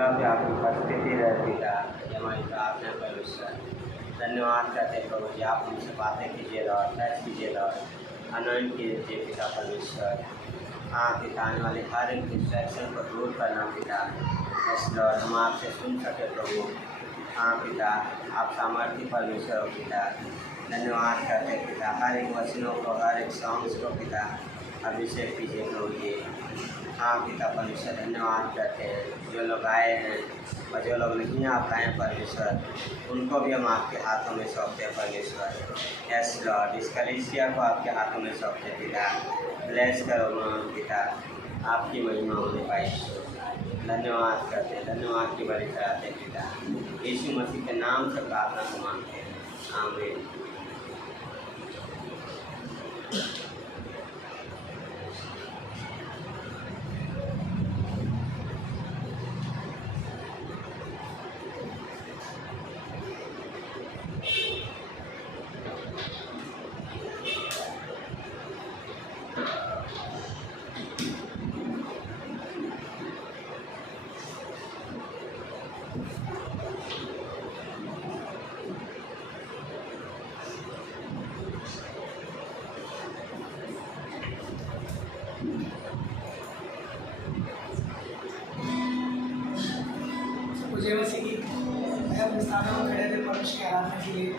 जब आपकी उपस्थिति रहती था ये हमारी प्रार्थना परमेश्वर। धन्यवाद करते हैं प्रभु जी, आप हमसे बातें कीजिए लॉर्ड, टच कीजिए लॉर्ड, अनॉइंट कीजिए पिता परमेश्वर। हाँ पिता, आने वाले हर एक डिस्ट्रैक्शन को दूर करना पिता। यस लॉर्ड, हम आपसे सुन सके प्रभु। हाँ पिता, आप सामर्थ्य परमेश्वर हो पिता। धन्यवाद करते हैं पिता, हर एक वचनों को, हर एक सॉन्ग्स को पिता अभिषेक कीजिए प्रभु जी। हाँ पिता परमेश्वर, धन्यवाद करते हैं जो लोग आए हैं और जो लोग नहीं आ पाए हैं परमेश्वर, उनको भी हम आपके हाथों में सौंपते हैं परमेश्वर। यस लॉर्ड, इस कलीसिया को आपके हाथों में सौंपते हैं पिता। ब्लेस करो पिता, आपकी महिमा होने पाए। धन्यवाद करते हैं, धन्यवाद की बलि चढ़ाते हैं पिता। यीशु मसीह के नाम से प्रार्थना को मांगते हैं, आमीन। मुझे वैसे कि मैं अपने स्थानों में खड़े थे परमेश्वर की आराधना के लिए।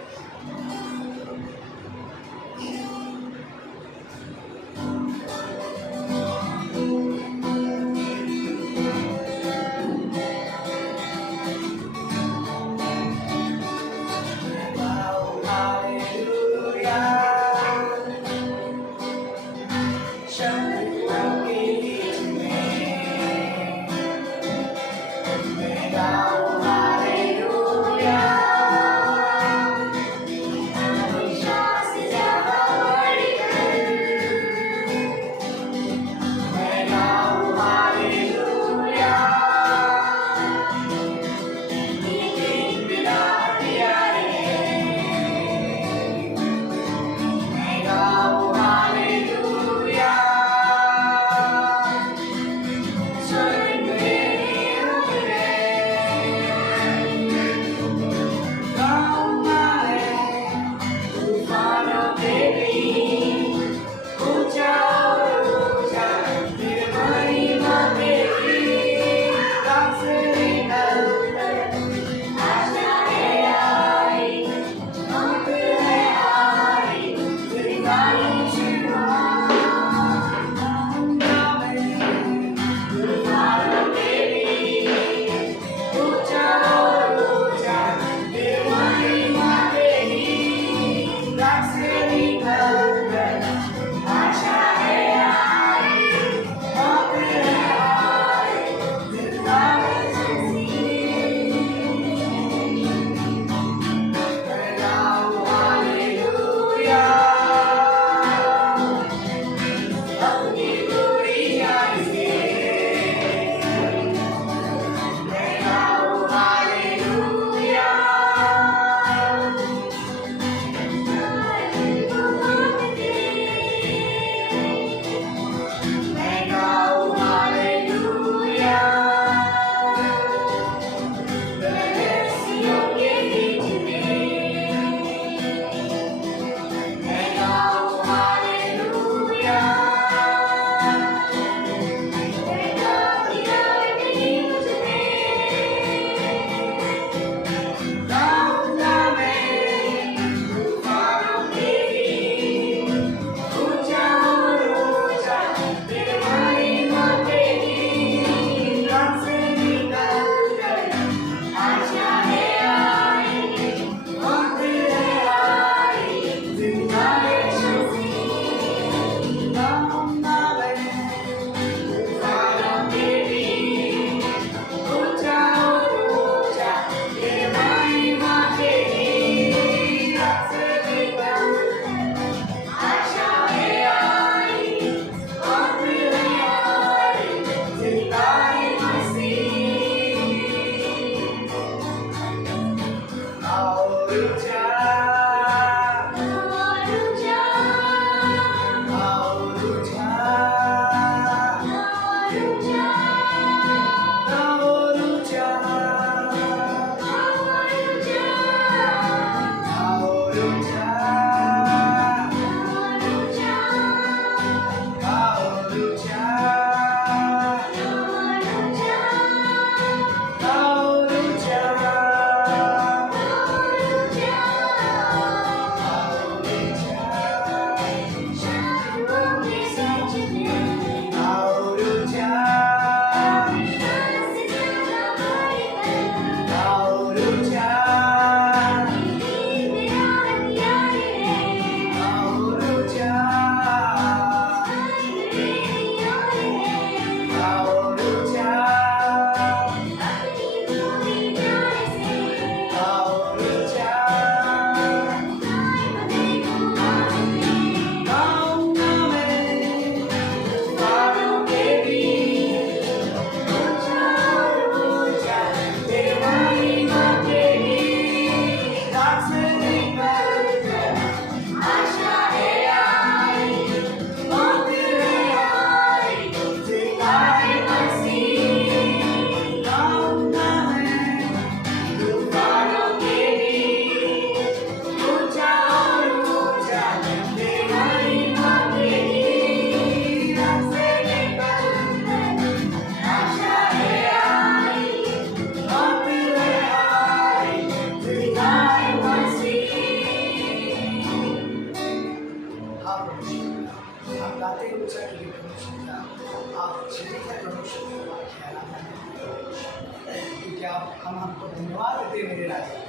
आप हम आपको धन्यवाद देते हैं मेरे राजा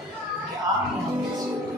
कि आपने हमें सुना।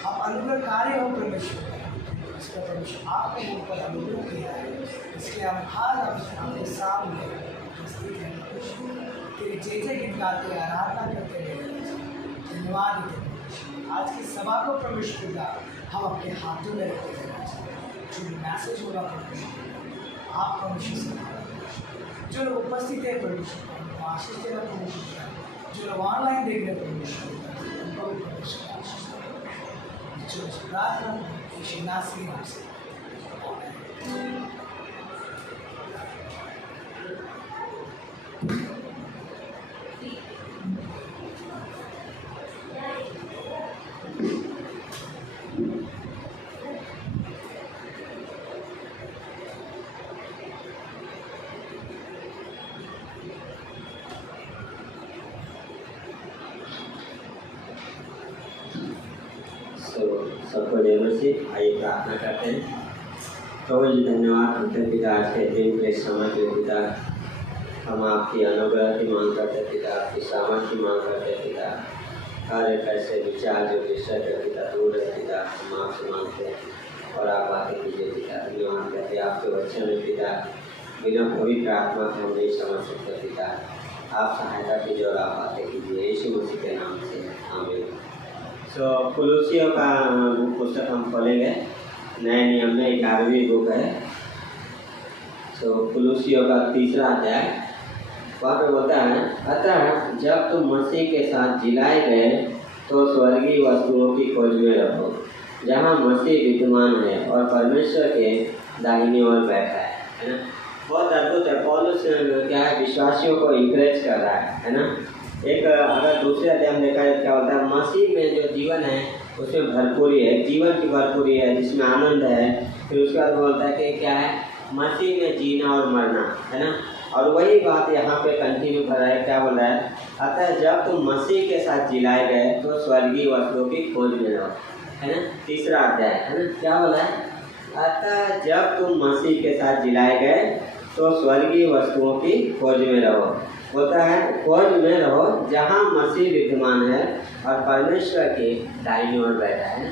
आप अनुग्रहकारी हो परमेश्वर, इसका परमेश्वर आपने मुझ पर अनुग्रह किया है, इसलिए हम आज आपके सामने उपस्थित हैं। तेरी जय गीत गाते आराधना करते हैं, धन्यवाद देते हैं। आज की सभा को परमेश्वर का हम अपने हाथों में रखते हैं। जो मैसेज होगा परमेश्वर आप परमेश्वर से, जो लोग उपस्थित है परमेश्वर उनको आशीष देना परमेश्वर, जो लोग ऑनलाइन देख रहे परमेश्वर उनको भी परमेश्वर आशीष जो प्रार्थना यीशु नासरी नाम से। सबको जय मसीह। आइए प्रार्थना करते हैं। प्रभु जी धन्यवाद करते पिता, आज के दिन के समय के पिता हम आपकी अनुग्रह की मांग करते पिता, आपकी सामर्थ की मांग करते पिता। हर एक ऐसे विचार जो विषय के पिता दूर है पिता, हम आपसे मांगते हैं और आप बातें कीजिए पिता। धन्यवाद करते आपके वचन में पिता बिना पवित्र आत्मा के हम नहीं समझ सकते पिता। आप सहायता कीजिए और आप बातें कीजिए यीशु मसीह के नाम से, आमीन। कुलुसियों का पुस्तक हम खोलेंगे, नए नियम में 11वीं बुक है। कुलुसियों का 3रा अध्याय, वहाँ पे होता है, अतः जब तुम मसीह के साथ जिलाए गए तो स्वर्गीय वस्तुओं की खोज में रहो, जहाँ मसीह विद्यमान है और परमेश्वर के दाहिनी ओर बैठा है ना। बहुत अद्भुत है। पौलुस क्या है, विश्वासियों को इंकरेज कर रहा है ना। एक अगर दूसरे अध्याय में देखा जाए क्या होता है, मसीह में जो जीवन है उसमें भरपूरी है, जीवन की भरपूरी है जिसमें आनंद है। फिर उसके बाद बोलता है कि क्या है, मसीह में जीना और मरना है ना। और वही बात यहाँ पे कंटिन्यू कर रहा है, क्या बोल रहा है, अतः जब तुम मसीह के साथ जिलाए गए तो स्वर्गीय वस्तुओं की खोज में रहो, है ना। 3रा अध्याय है ना, क्या बोला है, अतः जब तुम मसीह के साथ जिलाए गए तो स्वर्गीय वस्तुओं की खोज में रहो। होता है खोज में रहो जहाँ मसीह विद्यमान है और परमेश्वर के दाहिनी ओर बैठा है ना।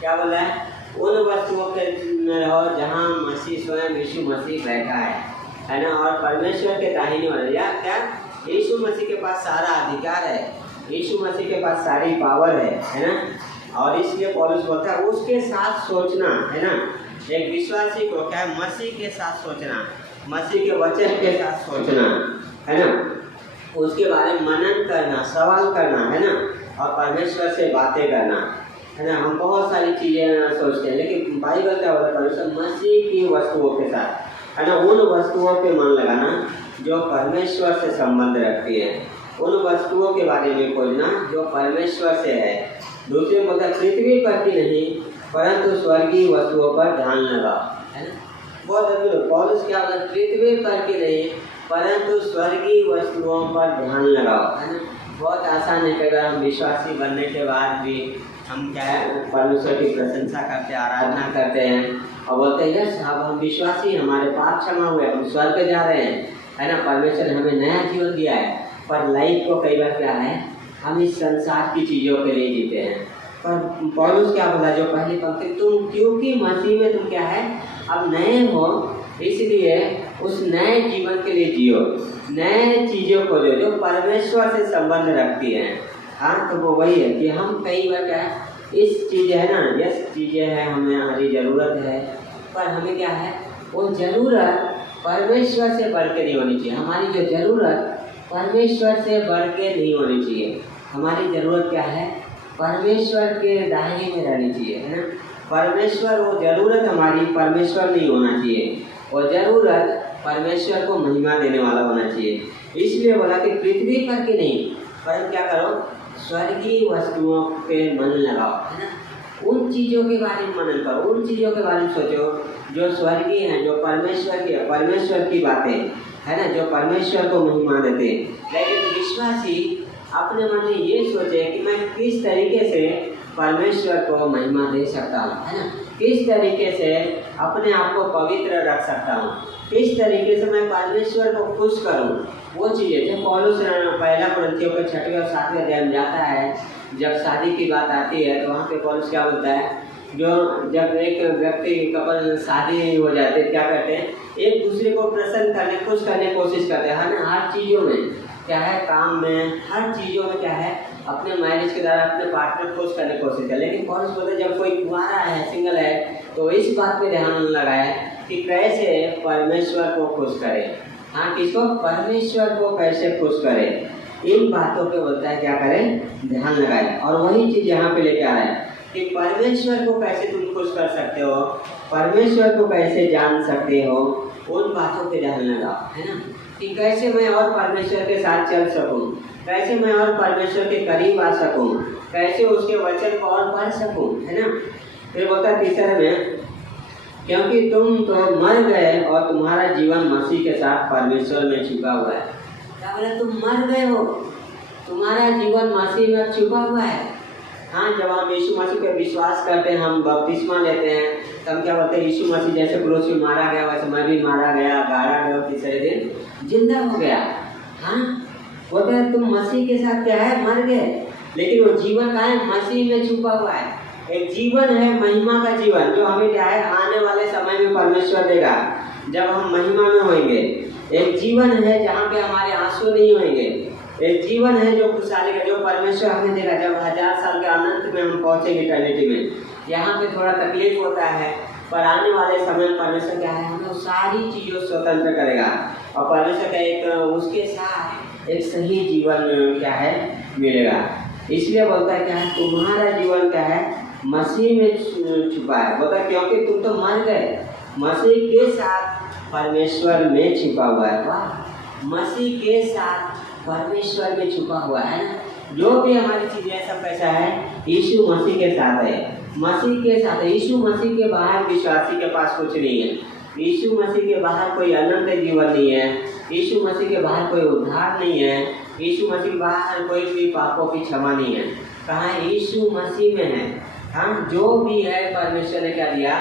क्या बोला है, उन वस्तुओं के में रहो जहाँ मसीह स्वयं यीशु मसीह बैठा है ना। और परमेश्वर के दाहिनी ओर, या क्या, यीशु मसीह के पास सारा अधिकार है, यीशु मसीह के पास सारी पावर है ना। और इसलिए पौलुस बोलता है उसके साथ सोचना है ना। एक विश्वासी को क्या है, मसीह के साथ सोचना, मसीह के वचन के साथ सोचना है ना, उसके बारे में मनन करना, सवाल करना है ना, और परमेश्वर से बातें करना है ना। हम बहुत सारी चीज़ें सोचते हैं, लेकिन बाइबल क्या बोलता है, परमेश्वर मसीह की वस्तुओं के साथ है ना, उन वस्तुओं पे मन लगाना जो परमेश्वर से संबंध रखती है, उन वस्तुओं के बारे में खोजना जो परमेश्वर से है। दूसरे में बोलता है पृथ्वी पर की नहीं परंतु स्वर्गीय वस्तुओं पर ध्यान लगाओ, है ना। बहुत अद्भुत। पौलुस क्या बोला, पृथ्वी पर की नहीं परंतु स्वर्गीय वस्तुओं पर ध्यान लगाओ, है ना। बहुत आसान है कि अगर हम विश्वासी बनने के बाद भी हम क्या है, परमेश्वर की प्रशंसा करते हैं, आराधना करते हैं और बोलते हैं यस अब हम विश्वासी, हमारे पाप क्षमा हुए, हम स्वर्ग जा रहे हैं, है ना। परमेश्वर ने हमें नया जीवन दिया है। पर लाइफ को कई बार क्या है, हम इस संसार की चीज़ों के लिए जीते हैं। पर पौलुस क्या बोला, जो पहली पंक्ति, तुम क्योंकि मसीह में तुम क्या है, अब नए हो, इसलिए उस नए जीवन के लिए जियो, नए चीज़ों को जो परमेश्वर से संबंध रखती हैं। हाँ, तो वो वही है कि हम कई बार क्या है, इस चीज़ें है ना, यस चीज़ें हैं, हमें हमारी ज़रूरत है, पर हमें क्या है, वो ज़रूरत परमेश्वर से बढ़ के नहीं होनी चाहिए। हमारी जो ज़रूरत परमेश्वर से बढ़ के नहीं होनी चाहिए। हमारी ज़रूरत क्या है? परमेश्वर के दायरे में रहनी चाहिए, है ना। परमेश्वर, वो ज़रूरत हमारी परमेश्वर नहीं होना चाहिए, और ज़रूरत परमेश्वर को महिमा देने वाला होना चाहिए। इसलिए बोला कि पृथ्वी पर के नहीं, पर क्या करो, स्वर्गीय वस्तुओं पे मन लगाओ, है ना। उन चीज़ों के बारे में मनन करो, उन चीज़ों के बारे में सोचो जो स्वर्गीय हैं, जो परमेश्वर की बातें, है ना, जो परमेश्वर को महिमा देते। लेकिन विश्वासी अपने मन में ये सोचे कि मैं किस तरीके से परमेश्वर को महिमा दे सकता हूँ, है ना, किस तरीके से अपने आप को पवित्र रख सकता हूँ, किस तरीके से मैं परमेश्वर को खुश करूँ। वो चीज़ें जो पौलुस पहला कुरिन्थियों के 6वें और 7वें अध्याय में जाता है, जब शादी की बात आती है तो वहाँ पे पौलुस क्या बोलता है, जो जब एक व्यक्ति कपल शादी हो जाते क्या करते हैं, एक दूसरे को प्रसन्न करने, खुश करने की कोशिश करते हैं, है ना। हर चीज़ों में क्या है, काम में, हर चीज़ों में क्या है, अपने मैरिज के द्वारा अपने पार्टनर खुश करने की कोशिश करें। लेकिन पौलुस बोलते हैं जब कोई कुंवारा है, सिंगल है, तो इस बात पे ध्यान लगाए कि कैसे परमेश्वर को खुश करे। हाँ, किसको? परमेश्वर को कैसे खुश करे, इन बातों पे बोलता है क्या करें, ध्यान लगाए। और वही चीज़ यहाँ पे लेके आ रहा है कि परमेश्वर को कैसे तुम खुश कर सकते हो, परमेश्वर को कैसे जान सकते हो, उन बातों पे ध्यान लगाओ, है ना। कि कैसे मैं और परमेश्वर के साथ चल सकूं, कैसे मैं और परमेश्वर के करीब आ सकूं, कैसे उसके वचन को और पढ़ सकूं, है ना। फिर बोलता है तीसरे में, क्योंकि तुम तो मर गए और तुम्हारा जीवन मसीह के साथ परमेश्वर में छुपा हुआ है। क्या बोला? तुम मर गए हो, तुम्हारा जीवन मसीह में छुपा हुआ है। हाँ, जब हम यीशु मसीह पे विश्वास करते हैं, हम बपतिस्मा लेते हैं, तो हम क्या बोलते हैं, यीशु मसीह जैसे क्रूस में मारा गया वैसे मैं भी मारा गया, गाड़ा गया, तीसरे दिन जिंदा हो गया। हाँ, बोलते हैं तुम मसीह के साथ क्या है, मर गए, लेकिन वो जीवन का है, मसीह में छुपा हुआ है। एक जीवन है महिमा का जीवन, जो हमें क्या है, आने वाले समय में परमेश्वर देगा जब हम महिमा में होंगे। एक जीवन है जहाँ पे हमारे आंसू नहीं होंगे। एक जीवन है जो खुशहाली का, जो परमेश्वर हमें देगा जब 1000 साल के अनंत में हम पहुँचेंगे इटर्निटी में। यहाँ पे थोड़ा तकलीफ होता है, पर आने वाले समय में परमेश्वर क्या है, हमें सारी चीज़ों स्वतंत्र करेगा, और परमेश्वर का एक उसके साथ एक सही जीवन क्या है, मिलेगा। इसलिए बोलता है क्या है, तुम्हारा जीवन क्या है, मसीह में छुपा है। बोलता है क्योंकि तुम तो मर गए, मसीह के साथ परमेश्वर में छुपा हुआ है। वाह, मसीह के साथ परमेश्वर में छुपा हुआ है ना। जो भी हमारी चीज़ें सब कैसा है, यीशु मसीह के साथ है, मसीह के साथ है। यीशु मसीह के बाहर विश्वासी के पास कुछ नहीं है। यीशु मसीह के बाहर कोई अनंत जीवन नहीं है। यीशु मसीह के बाहर कोई उद्धार नहीं है। यीशु मसीह के बाहर कोई भी पापों की क्षमा नहीं है। कहाँ है? यीशु मसीह में है। हम जो भी है परमेश्वर ने क्या दिया,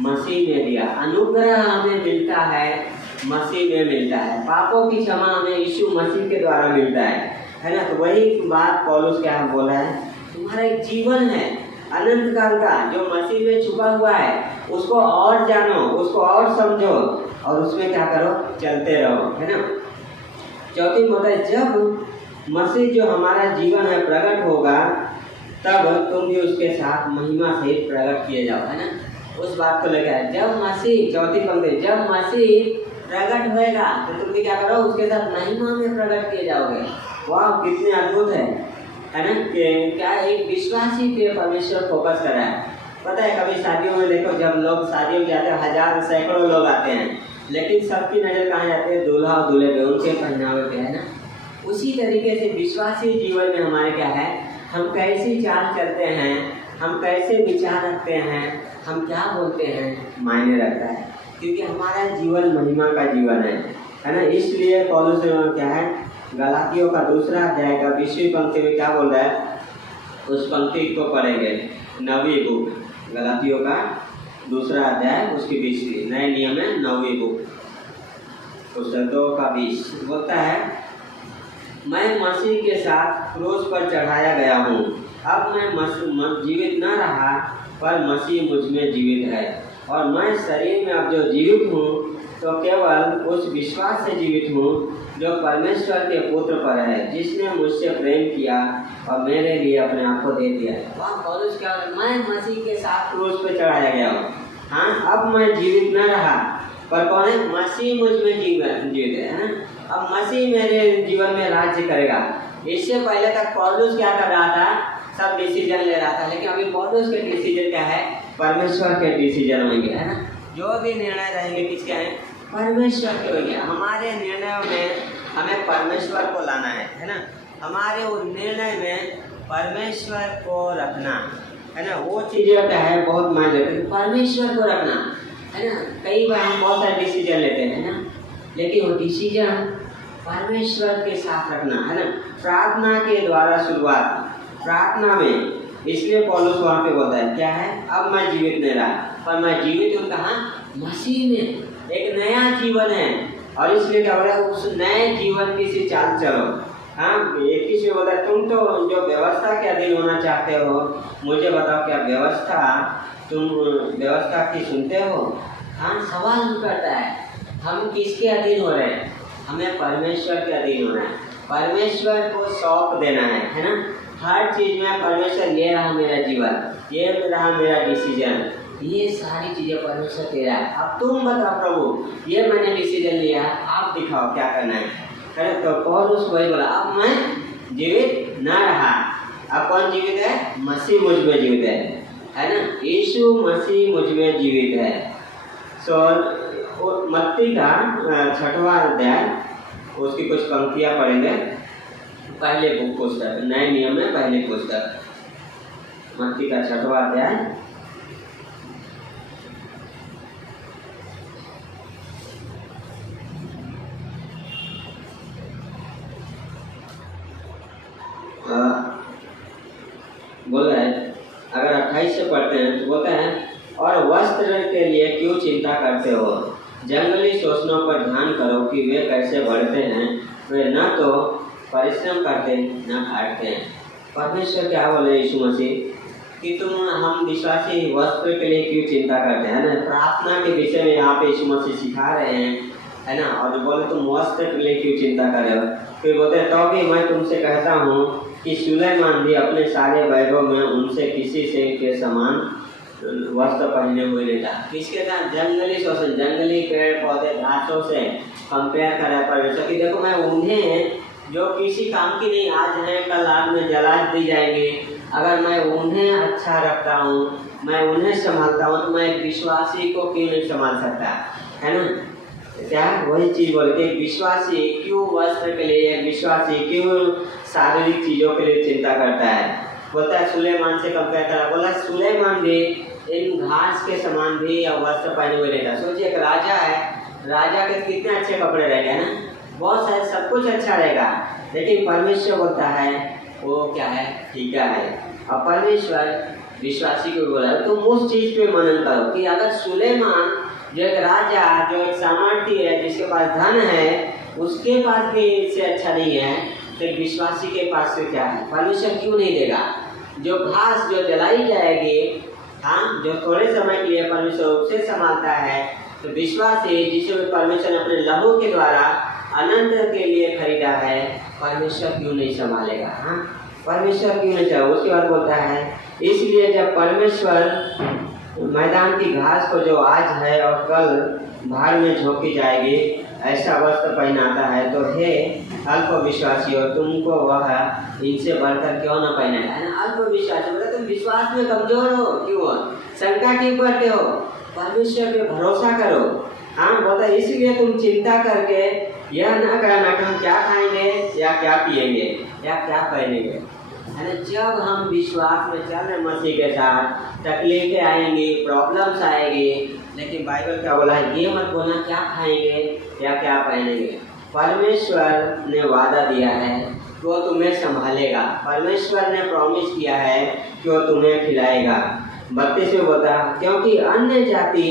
मसीह में दिया। अनुग्रह हमें मिलता है, मसीह में मिलता है। पापों की क्षमा हमें यीशु मसीह के द्वारा मिलता है ना। तो वही बात पौलुस क्या बोला है, तुम्हारा एक जीवन है अनंत काल का जो मसीह में छुपा हुआ है, उसको और जानो, उसको और समझो, और उसमें क्या करो, चलते रहो, है ना। चौथी बात है, जब मसीह जो हमारा जीवन है प्रकट होगा, तब तुम भी उसके साथ महिमा से प्रकट किए जाओ, है ना। उस बात को लेकर जब मसीह, चौथी पंक्ति, जब मसीह प्रकट होएगा तो तुम भी क्या करो, उसके साथ महिमा में प्रकट किए जाओगे। वाह, कितने अद्भुत है ना। कि क्या एक विश्वासी पे परमेश्वर फोकस कर रहा है। पता है, कभी शादियों में देखो, जब लोग शादियों में जाते हैं, हज़ार सैकड़ों लोग आते हैं, लेकिन सबकी नज़र कहाँ जाती है, दूल्हा और दूल्हे पे, उनके पहनावे पे, है ना। उसी तरीके से विश्वासी जीवन में हमारे क्या है, हम कैसी चाल चलते हैं, हम कैसे विचार रखते हैं, हम क्या बोलते हैं, मायने रखता है। क्योंकि हमारा जीवन महिमा का जीवन है ना। इसलिए पौलुस क्या है, गलातियों का 2 अध्याय का 20वीं पंक्ति में क्या बोल रहा है, उस पंक्ति को पढ़ेंगे। 9वीं बुक, गलातियों का 2 अध्याय उसकी 20वीं, नए नियम में 9वीं बुक उसका 2 का 20 बोलता है, मैं मसीह के साथ क्रूस पर चढ़ाया गया हूँ। अब मैं जीवित न रहा, पर मसीह मुझ में जीवित है, और मैं शरीर में अब जो जीवित हूँ तो केवल उस विश्वास से जीवित हूँ जो परमेश्वर के पुत्र पर है, जिसने मुझसे प्रेम किया और मेरे लिए अपने आप को दे दिया। वहाँ पौलुस क्या, मैं मसीह के साथ क्रूस पर चढ़ाया गया हूँ। हाँ, अब मैं जीवित न रहा, पर कौन है, मसीह मुझ में जीवित है ना। अब मसीह मेरे जीवन में राज्य करेगा। इससे पहले तक पौलुस क्या कर रहा था, सब डिसीजन ले रहा था, लेकिन अभी पौलुस के डिसीजन क्या है, परमेश्वर के डिसीजन होंगे, है ना। जो भी निर्णय रहेंगे किसके हैं, परमेश्वर के होंगे। हमारे निर्णयों में हमें परमेश्वर को लाना है ना। हमारे उस निर्णय में परमेश्वर को रखना है ना, वो चीज़ें क्या है बहुत मायने रखती है, परमेश्वर को रखना है ना। कई बार हम बहुत सारे डिसीजन लेते हैं ना, लेकिन वो डिसीजन परमेश्वर के साथ रखना है ना। प्रार्थना के द्वारा शुरुआत, प्रार्थना में, इसलिए पौलुस वहाँ पे बोलता है क्या है, अब मैं जीवित नहीं रहा पर मैं जीवित हूँ कहाँ, मसीह में। एक नया जीवन है और इसलिए क्या बोला, उस नए जीवन की सी चाल चलो। हाँ, एक ही से बोला, तुम तो जो व्यवस्था के अधीन होना चाहते हो, मुझे बताओ क्या व्यवस्था, तुम व्यवस्था की सुनते हो। हाँ, सवाल करता है हम किसके अधीन हो रहे हैं, हमें परमेश्वर के अधीन होना है, परमेश्वर को सौंप देना है ना। हर चीज़ में परमेश्वर, ये रहा मेरा जीवन, ये रहा मेरा डिसीजन, ये सारी चीज़ें परमेश्वर तेरा है। अब तुम बताओ प्रभु, ये मैंने डिसीजन लिया है, आप दिखाओ क्या करना है। तो पौलुस वही बोला, अब मैं जीवित न रहा, अब कौन जीवित है, मसीह मुझ में जीवित है ना। यीशु मसीह मुझ में जीवित है। मत्ती का 6वां अध्याय, उसकी कुछ पंक्तियाँ पढ़ेंगे। पहले पुस्तक, नए नियम में पहली पुस्तक, मत्ती का 6वां अध्याय, बोला है, अगर 28 से पढ़ते हैं तो बोलते हैं, और वस्त्र के लिए क्यों चिंता करते हो, जंगली शोषणों पर ध्यान करो कि वे कैसे बढ़ते हैं, वे न तो परिश्रम करते न काटते हैं। परमेश्वर क्या बोले यीशु मसीह कि तुम, हम विश्वासी वस्त्र के लिए क्यों चिंता करते हैं ना। प्रार्थना के विषय में यहाँ पे यीशु मसीह सिखा रहे हैं, है ना। और बोले तुम वस्त्र के लिए क्यों चिंता कर रहे हो, फिर बोलते तो भी मैं तुमसे कहता हूँ कि सुलैमान भी अपने सारे वैभव में उनसे किसी से के समान वस्त्र पहने हुए नहीं था। किसके साथ, जंगली शोषण, जंगली पेड़ पौधे घासों से कंपेयर कर रहा है परमेश्वर कि देखो मैं उन्हें जो किसी काम की नहीं, आज है कल आग में जला दी जाएंगे, अगर मैं उन्हें अच्छा रखता हूँ, मैं उन्हें संभालता हूँ, तो मैं एक विश्वासी को क्यों नहीं संभाल सकता, है ना। क्या वही चीज़ बोले कि विश्वासी क्यों वस्त्र के लिए, विश्वासी क्यों शारीरिक चीज़ों के लिए चिंता करता है। बोलता है सुलेमान से कंपेयर करा, बोला सुलेमान भी इन घास के समान भी वस्त्र पहने हुए रहता। सोचिए एक राजा है, राजा के कितने अच्छे कपड़े रहेंगे ना, बहुत सारे, सब कुछ अच्छा रहेगा, लेकिन परमेश्वर बोलता है वो क्या है, फीका है। और परमेश्वर विश्वासी को बोला तुम उस चीज़ पे मनन करो कि अगर सुलेमान जो एक राजा, जो एक सामर्थ्य है, जिसके पास धन है, उसके पास भी इससे अच्छा नहीं है, तो विश्वासी के पास से क्या है, परमेश्वर क्यों नहीं देगा। जो घास जो जलाई जाएगी, हाँ, जो थोड़े समय के लिए परमेश्वर उसे संभालता है, तो विश्वासी जिसे परमेश्वर ने अपने लहू के द्वारा अनंत के लिए खरीदा है, परमेश्वर क्यों नहीं संभालेगा। हाँ, परमेश्वर क्यों नहीं संभालेगा। उसके बाद बोलता है इसलिए जब परमेश्वर मैदान की घास को जो आज है और कल भाड़ में झोंकी जाएगी ऐसा वस्त्र पहनाता है, तो हे अल्प विश्वासी हो, तुमको वह इनसे बढ़कर क्यों न पहनाएगा, है ना। अल्प विश्वासी मतलब तुम विश्वास में कमजोर हो, क्यों शंका क्यों करते हो, परमेश्वर पे भरोसा करो। हाँ, बोलता है इसलिए तुम चिंता करके यह न करना कि हम क्या खाएंगे या क्या पिएंगे या क्या पहनेंगे, है ना। जब हम विश्वास में चल रहे मसीह के साथ, तकलीफें आएंगी, प्रॉब्लम्स आएगी, लेकिन बाइबल क्या बोला है, ये मत बोलना क्या खाएंगे या क्या पहनेंगे। परमेश्वर ने वादा दिया है कि वो तुम्हें संभालेगा, परमेश्वर ने प्रॉमिस किया है कि वो तुम्हें खिलाएगा। 32 में बोलता क्योंकि अन्य जाति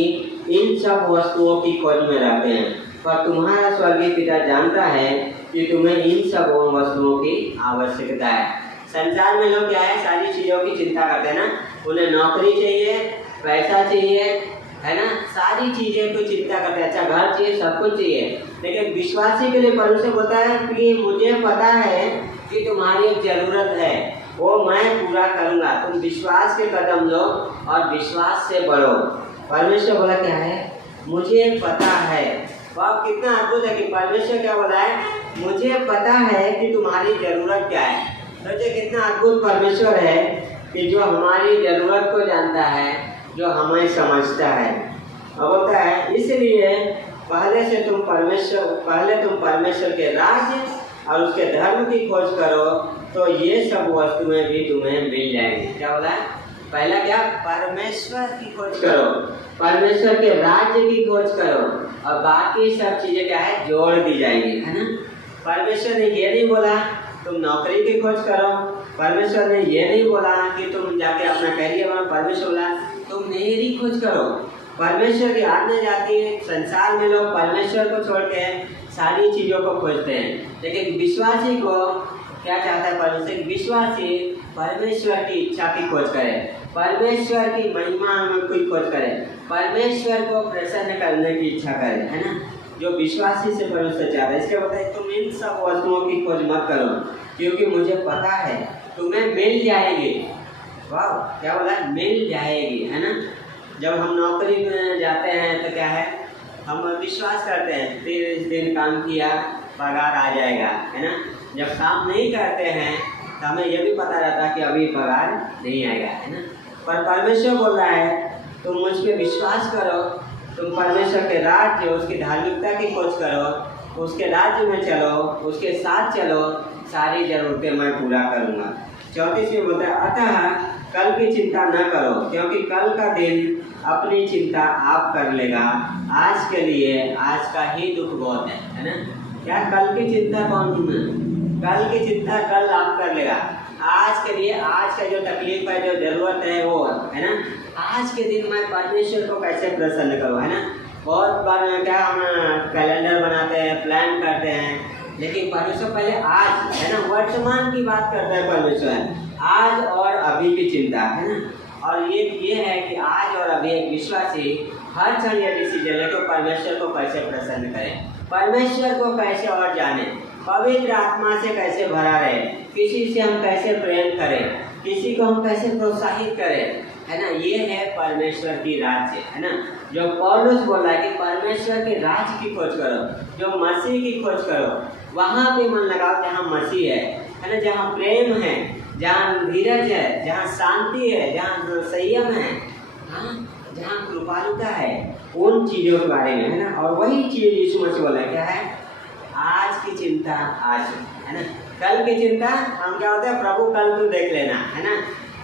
इन सब वस्तुओं की खोज में रहते हैं, पर तुम्हारा स्वर्गीय पिता जानता है कि तुम्हें इन सब वस्तुओं की आवश्यकता है। संसार में लोग क्या है, सारी चीज़ों की चिंता करते हैं ना, उन्हें नौकरी चाहिए, पैसा चाहिए, है ना, सारी चीज़ें को चिंता करते हैं, अच्छा घर चाहिए, सब कुछ चाहिए। लेकिन विश्वासी के लिए परमेश्वर बोलता है कि मुझे पता है कि तुम्हारी एक ज़रूरत है, वो मैं पूरा करूँगा, तुम विश्वास के कदम लो और विश्वास से बढ़ो। परमेश्वर बोला क्या है, मुझे पता है। वाह, कितना अद्भुत है कि परमेश्वर क्या बोला है, मुझे पता है कि तुम्हारी ज़रूरत क्या है। सोचिए कितना अद्भुत परमेश्वर है कि जो हमारी ज़रूरत को जानता है, जो हमें समझता है। अब होता है इसलिए पहले तुम परमेश्वर के राज्य और उसके धर्म की खोज करो तो ये सब वस्तुएं भी तुम्हें मिल जाएंगी। क्या बोला है? पहला क्या? परमेश्वर की खोज करो, परमेश्वर के राज्य की खोज करो और बाकी सब चीजें क्या है? जोड़ दी जाएंगी, है ना। परमेश्वर ने ये नहीं बोला तुम नौकरी की खोज करो, परमेश्वर ने ये नहीं बोला कि तुम जाके अपना करियर बनाओ, परमेश्वर बोला तुम मेरी खोज करो। परमेश्वर की आज्ञा जाती है। संसार में लोग परमेश्वर को छोड़ के सारी चीज़ों को खोजते हैं, लेकिन विश्वासी को क्या चाहता है परमेश्वर? विश्वासी परमेश्वर की इच्छा की खोज करे, परमेश्वर की महिमा की खोज करे, परमेश्वर को प्रसन्न करने की इच्छा करे, है ना। जो विश्वासी से परमेश्वर चाहता है। इसके बताइए तुम इन सब वस्तुओं की खोज मत करो क्योंकि मुझे पता है तुम्हें मिल जाएगी। वाह, क्या बोला? मिल जाएगी, है ना। जब हम नौकरी में जाते हैं तो क्या है? हम विश्वास करते हैं 30 दिन काम किया पगार आ जाएगा, है ना। जब काम नहीं करते हैं तो हमें यह भी पता रहता है कि अभी पगार नहीं आएगा, है ना। पर परमेश्वर बोल रहा है तुम मुझ पर विश्वास करो, तुम परमेश्वर के राज्य उसकी धार्मिकता की खोज करो, उसके राज्य में चलो, उसके साथ चलो, सारी ज़रूरतें मैं पूरा करूँगा। 34 में बोलता है अतः कल की चिंता न करो क्योंकि कल का दिन अपनी चिंता आप कर लेगा। आज के लिए आज का ही दुख बहुत है ना। क्या कल की चिंता कौन? कल की चिंता कल आप कर लेगा। आज के लिए आज का जो तकलीफ है, जो जरूरत है वो है ना। आज के दिन मैं परमेश्वर को कैसे प्रसन्न करूँ, है ना। बहुत बार क्या हम कैलेंडर बनाते हैं, प्लान करते हैं, लेकिन परमेश्वर पहले आज, है ना, वर्तमान की बात करता है परमेश्वर। आज और अभी की चिंता, है ना। और ये है कि आज और अभी एक विश्वासी हर क्षण ये डिसीजन ले तो परमेश्वर को कैसे प्रसन्न करें, परमेश्वर को कैसे और जाने, पवित्र आत्मा से कैसे भरा रहे, किसी से हम कैसे प्रेम करें, किसी को हम कैसे प्रोत्साहित करें, है ना। ये है परमेश्वर की राज्य, है ना। जो पौलुस बोल रहा है कि परमेश्वर के राज्य की खोज करो, जो मसीह की खोज करो, वहाँ पे मन लगाओ जहाँ मसीह है ना, जहाँ प्रेम है, जहाँ धीरज है, जहाँ शांति है, जहाँ संयम है, हाँ, जहाँ कृपालुता है, उन चीज़ों के बारे में, है ना। और वही चीज़ यीशु मसीह बोला क्या है? आज की चिंता आज, है ना। कल की चिंता हम क्या होता है? प्रभु कल तू देख लेना, है ना।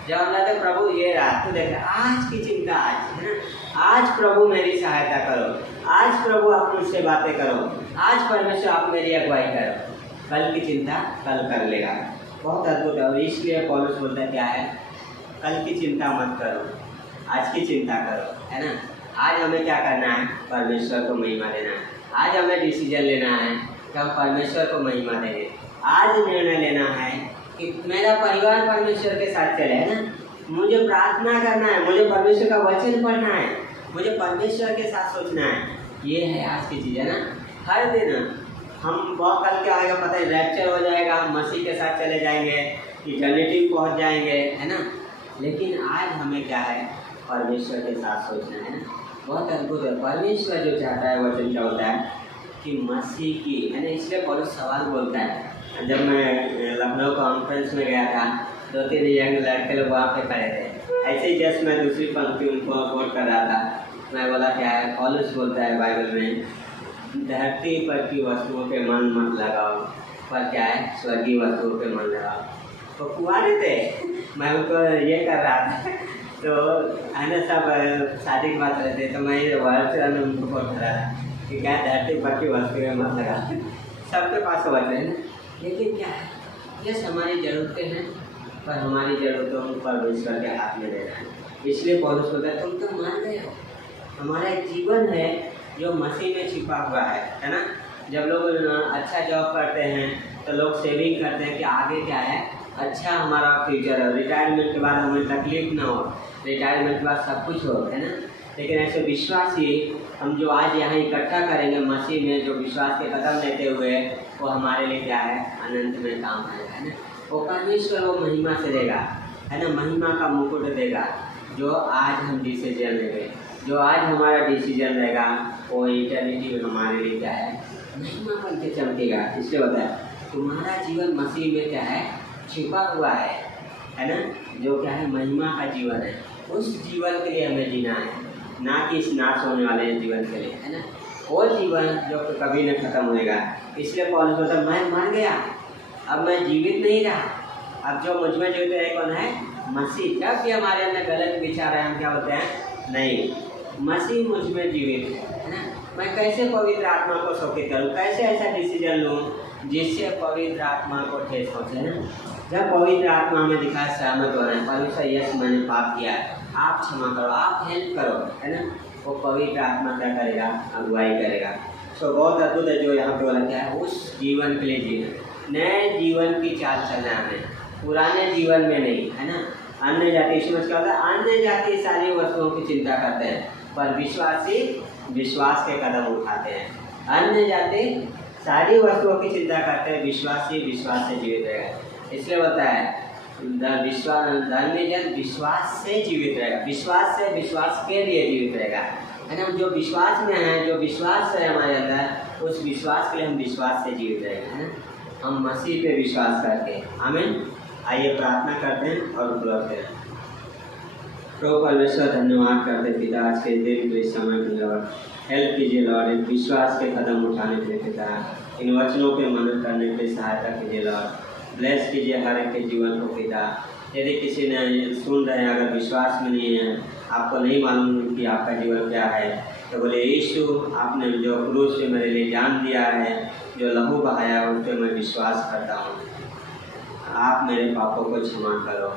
जब हम कहते प्रभु ये रात तू देख, आज की चिंता आज, है ना। आज प्रभु मेरी सहायता करो, आज प्रभु आप मुझसे बातें करो, आज परमेश्वर आप मेरी अगुवाई करो। कल की चिंता कल कर लेगा। बहुत अद्भुत है। और इसलिए पौलुस बोलता है क्या है? कल की चिंता मत करो, आज की चिंता करो, है ना। आज हमें क्या करना है? परमेश्वर को महिमा देना है। आज हमें डिसीजन लेना है कि हम परमेश्वर को महिमा देंगे। आज निर्णय लेना है कि मेरा परिवार परमेश्वर के साथ चले, है ना। मुझे प्रार्थना करना है, मुझे परमेश्वर का वचन पढ़ना है, मुझे परमेश्वर के साथ सोचना है। ये है आज की चीज़, है ना। हर दिन हम बहुत कल क्या आएगा पता है? रैप्चर हो जाएगा, हम मसीह के साथ चले जाएंगे, इटर्निटी पहुंच जाएंगे, है ना। लेकिन आज हमें क्या है? परमेश्वर के साथ सोचना है ना। बहुत अद्भुत है। परमेश्वर जो चाहता है वचन क्या होता है कि मसीह की, है ना। इसलिए बहुत सवाल बोलता है। जब मैं लखनऊ कॉन्फ्रेंस में गया था, 2-3 यंग लड़के लोग वहाँ पे खड़े थे। ऐसे ही जस्ट मैं दूसरी पंक्ति उनको कोट कर रहा था। मैं बोला क्या है? पौलुस बोलता है बाइबल में, धरती पर की वस्तुओं पे मन मत लगाओ, पर क्या है? स्वर्गीय वस्तुओं पे मन लगाओ। तो कुआरे थे, मैं उनको ये कर रहा था तो है ना, सब शादी की बात रहते तो मैं वर्ड उनको बोल रहा था कि क्या धरती पर की वस्तुएं मत लगा। सबके पास वचन है ना। लेकिन क्या है? ये हमारी ज़रूरतें हैं, पर हमारी ज़रूरतों को परमेश्वर के हाथ में देना है। इसलिए पौलुस बोलता है तुम तो मान गए हो, हमारा एक जीवन है जो मसीह में छिपा हुआ है ना। जब लोग अच्छा जॉब करते हैं तो लोग सेविंग करते हैं कि आगे क्या है? अच्छा हमारा फ्यूचर है, रिटायरमेंट के बाद हमें तकलीफ ना हो, रिटायरमेंट के बाद सब कुछ हो, है ना। लेकिन ऐसे विश्वासी हम जो आज यहाँ इकट्ठा करेंगे मसीह में, जो विश्वास के कदम लेते हुए, वो हमारे लिए क्या है? अनंत में काम आएगा, है ना। वो परमेश्वर वो महिमा से देगा, है ना, महिमा का मुकुट देगा। जो आज हम डिसीजन लेंगे, जो आज हमारा डिसीजन रहेगा, वो इटर्निटी में हमारे लिए क्या है? महिमा बन के चमकेगा। इसलिए होता है तुम्हारा जीवन मसीह में क्या है, छिपा हुआ है ना, जो क्या है महिमा का जीवन है। उस जीवन के लिए हमें जीना है, ना कि इस नाश होने वाले जीवन के लिए, है ना। वो जीवन जो कभी न खत्म होएगा। इसलिए पौलुस बोलता है मैं मर गया, अब मैं जीवित नहीं रहा, अब जो मुझ में जीवित है कौन है, मसीह। जब भी हमारे अंदर गलत विचार है हम क्या बोलते हैं, नहीं मसीह मुझ में जीवित है ना। मैं कैसे पवित्र आत्मा को शोकित करूँ, कैसे ऐसा डिसीजन लूँ जिससे पवित्र आत्मा को ठेस पहुँचे ना। जब पवित्र आत्मा हमें दिखाए सहमत हो रहे हैं, परमेश्वर यस मैंने पाप किया है, आप क्षमा करो, आप हेल्प करो, है ना, वो पवित्र आत्मा क्या करेगा, अगुवाई करेगा। तो बहुत अद्भुत है जो यहाँ पे बोला क्या है, उस जीवन के लिए जीना, नए जीवन की चाल चलना है, पुराने जीवन में नहीं, है ना। अन्य जाति समझ क्या होता है, अन्य जाति सारी वस्तुओं की चिंता करते हैं पर विश्वासी विश्वास के कदम उठाते हैं। अन्य जाति सारी वस्तुओं की चिंता करते हैं, विश्वासी विश्वास से जीवित रहेगा। इसलिए होता है धर्मी जन विश्वास से जीवित रहेगा, विश्वास से विश्वास के लिए जीवित रहेगा, है ना। जो विश्वास में है, जो विश्वास है हमारे अंदर, उस विश्वास के लिए हम विश्वास से जीवित रहेंगे, है ना। हम मसीह पे विश्वास करते हैं। आमीन। आइए प्रार्थना करते हैं और उपलब्ध हैं। प्रभु परमेश्वर धन्यवाद करते पिता, आज के दिन के समय के लॉर्ड हेल्प कीजिए लॉर्ड, इन विश्वास के कदम उठाने के लिए पिता, इन वचनों पे मनन करने के लिए सहायता कीजिए लॉर्ड। ब्लेस कीजिए हर एक के जीवन को पिता। यदि किसी ने सुन रहे हैं अगर विश्वास में नहीं है, आपको नहीं मालूम कि आपका जीवन क्या है, तो बोले यीशु आपने जो क्रूस पे मेरे लिए जान दिया है, जो लहू बहाया उस पर मैं विश्वास करता हूँ, आप मेरे पापों को क्षमा करो।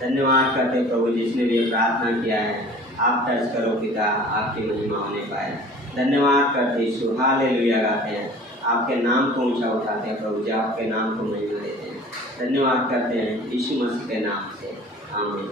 धन्यवाद करते प्रभु जिसने भी प्रार्थना किया है, आप टच करो पिता, आपकी महिमा होने पाए। धन्यवाद करते यीशु, हालेलुया गाते हैं, आपके नाम को ऊंचा उठाते हैं प्रभु जी, आपके नाम को महिमा देते हैं। धन्यवाद करते हैं यीशु मसीह के नाम से, आमीन।